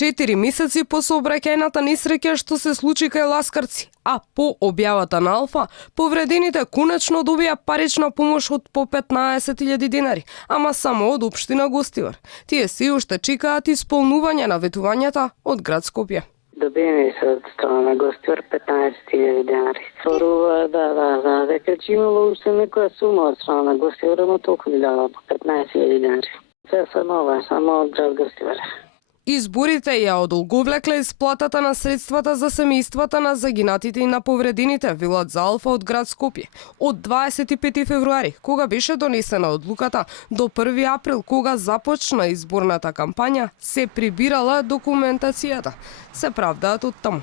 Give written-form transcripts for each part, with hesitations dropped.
4 месеци по сообраќајната несреќа што се случи кај Ласкарци, а по објавата на Алфа, повредените конечно добија парична помош од по 15.000 денари, ама само од општина Гостивар. Тие се уште чекаат исполнување на ветувањата од град Скопје. Добиени се од страна на Гостивар 15.000 денари. Спорува, дека че имало уште некоја сума од страна на Гостивар, но толку ми дава по 15.000 денари. Се само од град Гостивар. Изборите ја одолговлекле исплатата на средствата за семејствата на загинатите и на повредените, велат за Алфа од град Скопје. Од 25 февруари, кога беше донесена одлуката, до 1 април, кога започна изборната кампања, се прибирала документацијата. Се правдаат од таму.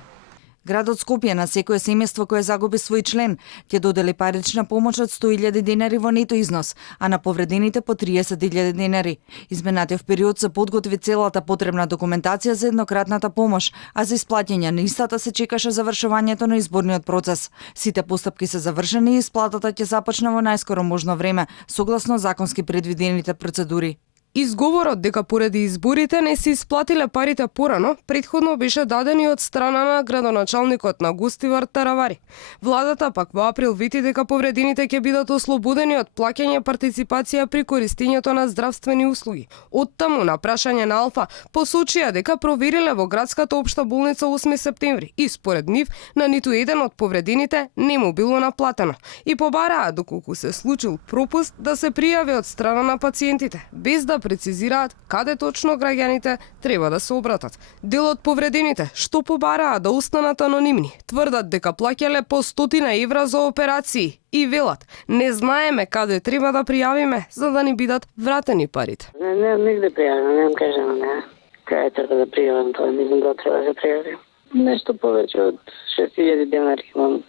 Градот Скопје на секое семејство кое загуби свој член ќе додели парична помош од 100.000 денари во нето износ, а на повредените по 30.000 денари. Изменатиот период се подготви целата потребна документација за еднократната помош, а за исплаќање на истата се чекаше завршувањето на изборниот процес. Сите постапки се завршени и исплатата ќе започне во најскоро можно време, согласно законски предвидените процедури. Изговорот дека поради изборите не се исплатиле парите порано, претходно беше даден и од страна на градоначалникот на Гостивар Таравари. Владата пак во април вети дека повредените ќе бидат ослободени од плаќање партиципација при користењето на здравствени услуги. Оттаму на прашање на Алфа посочија дека провериле во градската општа болница 8 септември и според нив на ниту еден од повредените не му било наплатено и побараа доколку се случил пропуст да се пријави од страна на пациентите, без да прецизираат каде точно граѓаните треба да се обратат. Дел од повредените, што побараа да останат анонимни, тврдат дека плаќале по 100 евра за операции и велат, не знаеме каде треба да пријавиме за да ни бидат вратени парите. Не, нигде пријавиме, не кажано, не. Каде треба да пријавам, тоа не знам да треба да се пријави. Нешто повеќе од 6.000 денари имам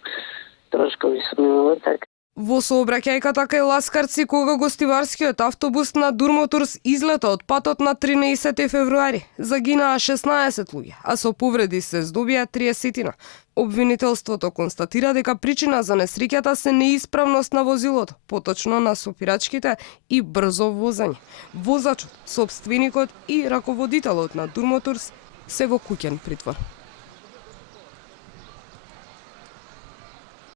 трошкови сум имала, така. Во сообраќајката кај Ласкарци, кога гостиварскиот автобус на Дурмотурс излета од патот на 13 февруари, загинаа 16 луѓе, а со повреди се здобија 30. Обвинителството констатира дека причина за несреќата се неисправност на возилото, поточно на сопирачките и брзо возење. Возачот, сопственикот и раководителот на Дурмотурс се во куќен притвор.